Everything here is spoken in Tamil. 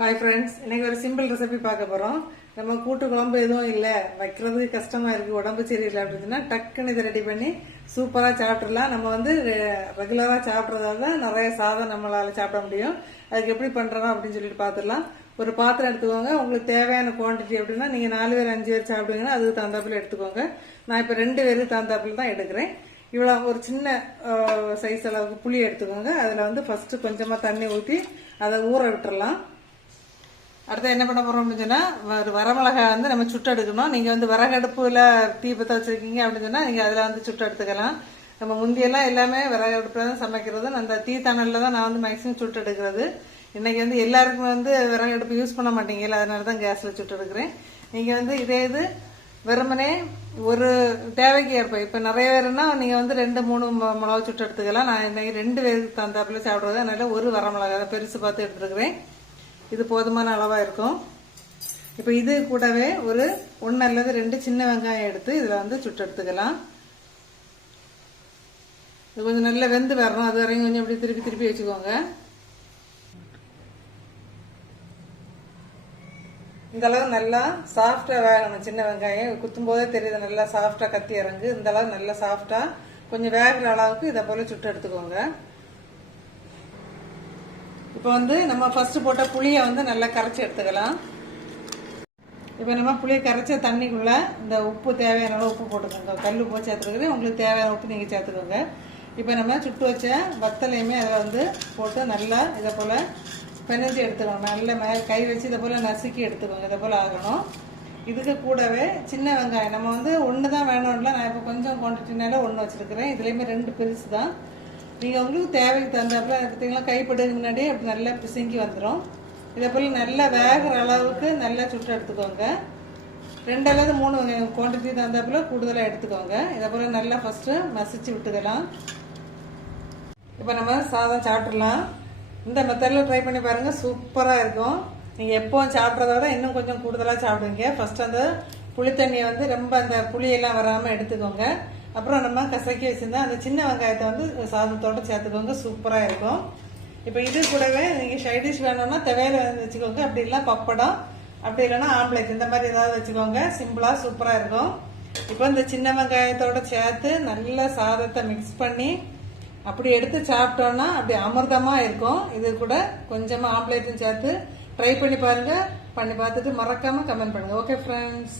ஹாய் ஃப்ரெண்ட்ஸ், இன்னைக்கு ஒரு சிம்பிள் ரெசிபி பார்க்க போறோம். நம்ம கூட்டு குழம்பு எதுவும் இல்லை, வைக்கிறது கஷ்டமா இருக்கு, உடம்பு சரியில்லை அப்படின்னா டக்குன்னு இதை ரெடி பண்ணி சூப்பரா சாப்பிடலாம். நம்ம வந்து ரெகுலரா சாப்பிட்றதால நிறைய சாதம் நம்மளால சாப்பிட முடியும். அதுக்கு எப்படி பண்றோம் அப்படின்னு சொல்லிட்டு பார்த்துடலாம். ஒரு பாத்திரம் எடுத்துக்கோங்க. உங்களுக்கு தேவையான குவான்டிட்டி அப்படின்னா நீங்க 4 பேர் 5 பேர் சாப்பிடுங்கன்னா அதுக்கு தகுந்தாப்புல எடுத்துக்கோங்க. நான் இப்ப 2 பேருக்கு தகுந்தாப்புல தான் எடுக்கிறேன். இவ்வளவு ஒரு சின்ன சைஸ் அளவுக்கு புளி எடுத்துக்கோங்க. அதுல வந்து ஃபர்ஸ்ட் கொஞ்சமா தண்ணி ஊற்றி அதை ஊற விட்டுறலாம். அடுத்து என்ன பண்ண போறோம் அப்படின்னு சொன்னா, ஒரு வரமிளகாய் வந்து நம்ம சுட்டு எடுக்கணும். நீங்க வந்து விறகடுப்புல தீ பற்ற வச்சிருக்கீங்க அப்படின்னு சொன்னா நீங்க அதுல வந்து சுட்டு எடுத்துக்கலாம். நம்ம முந்தியெல்லாம் எல்லாமே விறகடுப்புல தான் சமைக்கிறது. அந்த தீ தணல்ல தான் நான் வந்து மேக்ஸிமம் சுட்டு எடுக்கிறது. இன்னைக்கு வந்து எல்லாருக்குமே வந்து விறகடுப்பு யூஸ் பண்ண மாட்டீங்கல்ல, அதனால தான் கேஸ்ல சுட்டு எடுக்கிறேன். நீங்க வந்து இதே இது வெறுமனே ஒரு தேவைக்கு ஏற்ப, இப்ப நிறைய பேருன்னா நீங்க வந்து 2-3 மிளகா சுட்டு எடுத்துக்கலாம். நான் இன்னைக்கு 2 பேருக்கு தந்தாப்புல சாப்பிடுறது, அதனால ஒரு வரமிளகாய் பெருசு பார்த்து எடுத்துருக்கிறேன். இது போதுமான அளவா இருக்கும். இப்ப இது கூடவே ஒரு 1 அல்லது 2 சின்ன வெங்காயம் எடுத்து இதுல வந்து சுட்டு எடுத்துக்கலாம். இது கொஞ்சம் நல்லா வெந்து வரணும், அது வரையும் கொஞ்சம் இப்படி திருப்பி திருப்பி வச்சுக்கோங்க. இந்த அளவு நல்லா சாஃப்டா வேகணும். சின்ன வெங்காயம் குத்தும் போதே தெரியுது, நல்லா சாஃப்டா கத்தி இறங்கு. இந்த அளவு நல்லா சாஃப்டா கொஞ்சம் வேகிற அளவுக்கு இதை போல சுட்டு எடுத்துக்கோங்க. இப்போ வந்து நம்ம ஃபர்ஸ்ட் போட்ட புளியை வந்து நல்லா கரைச்சி எடுத்துக்கலாம். இப்போ நம்ம புளியை கரைச்ச தண்ணிக்குள்ள இந்த உப்பு தேவையான அளவு உப்பு போட்டுக்கோங்க. கல் உப்பு சேர்த்துக்கிறேன், உங்களுக்கு தேவையான உப்பு நீங்கள் சேர்த்துக்கோங்க. இப்போ நம்ம சுட்டு வச்ச வத்தலையுமே அதில் வந்து போட்டு நல்லா இதை போல் பிணைஞ்சி எடுத்துக்கணும். நல்ல கை வச்சு இதை போல் நசுக்கி எடுத்துக்கோங்க. இதை போல் ஆகணும். இதுக்கு கூடவே சின்ன வெங்காயம் நம்ம வந்து 1 தான் வேணும்ல, நான் இப்போ கொஞ்சம் குவான்டிட்டினால 1 வச்சுருக்கிறேன். இதுலேயுமே 2 பெருசு தான். நீங்கள் உங்களுக்கு தேவைக்கு தந்தாப்புல பார்த்தீங்கன்னா கைப்படுறதுக்கு முன்னாடியே அப்படி நல்லா பிசங்கி வந்துடும். இதே போல் நல்லா வேகிற அளவுக்கு நல்லா சுட்டு எடுத்துக்கோங்க. 2 அல்லது 3 குவான்டிட்டி தந்தாப்புல கூடுதலாக எடுத்துக்கோங்க. இதே போல் நல்லா ஃபர்ஸ்ட்டு மசிச்சு விட்டுக்கலாம். இப்போ நம்ம சாதம் சாப்பிட்றலாம். இந்த மெத்தடில் ட்ரை பண்ணி பாருங்கள், சூப்பராக இருக்கும். நீங்கள் எப்போவும் சாப்பிட்றத விட இன்னும் கொஞ்சம் கூடுதலாக சாப்பிடுங்க. ஃபர்ஸ்ட் அந்த புளி தண்ணியை வந்து ரொம்ப அந்த புளியெல்லாம் வராமல் எடுத்துக்கோங்க. அப்புறம் நம்ம கசக்கி வச்சிருந்தா அந்த சின்ன வெங்காயத்தை வந்து சாதத்தோட சேர்த்துக்கோங்க, சூப்பராக இருக்கும். இப்போ இது கூடவே நீங்கள் சைடிஷ் வேணும்னா துவையல் வச்சுக்கோங்க. அப்படி இல்லை பப்படம், அப்படி இல்லைன்னா ஆம்லேட், இந்த மாதிரி ஏதாவது வச்சுக்கோங்க. சிம்பிளாக சூப்பராக இருக்கும். இப்போ இந்த சின்ன வெங்காயத்தோட சேர்த்து நல்லா சாதத்தை மிக்ஸ் பண்ணி அப்படி எடுத்து சாப்பிட்டோம்னா அப்படி அமிர்தமாக இருக்கும். இது கூட கொஞ்சமாக ஆம்லேட்டும் சேர்த்து ட்ரை பண்ணி பாருங்க. பண்ணி பார்த்துட்டு மறக்காம கமெண்ட் பண்ணுங்க. Okay friends.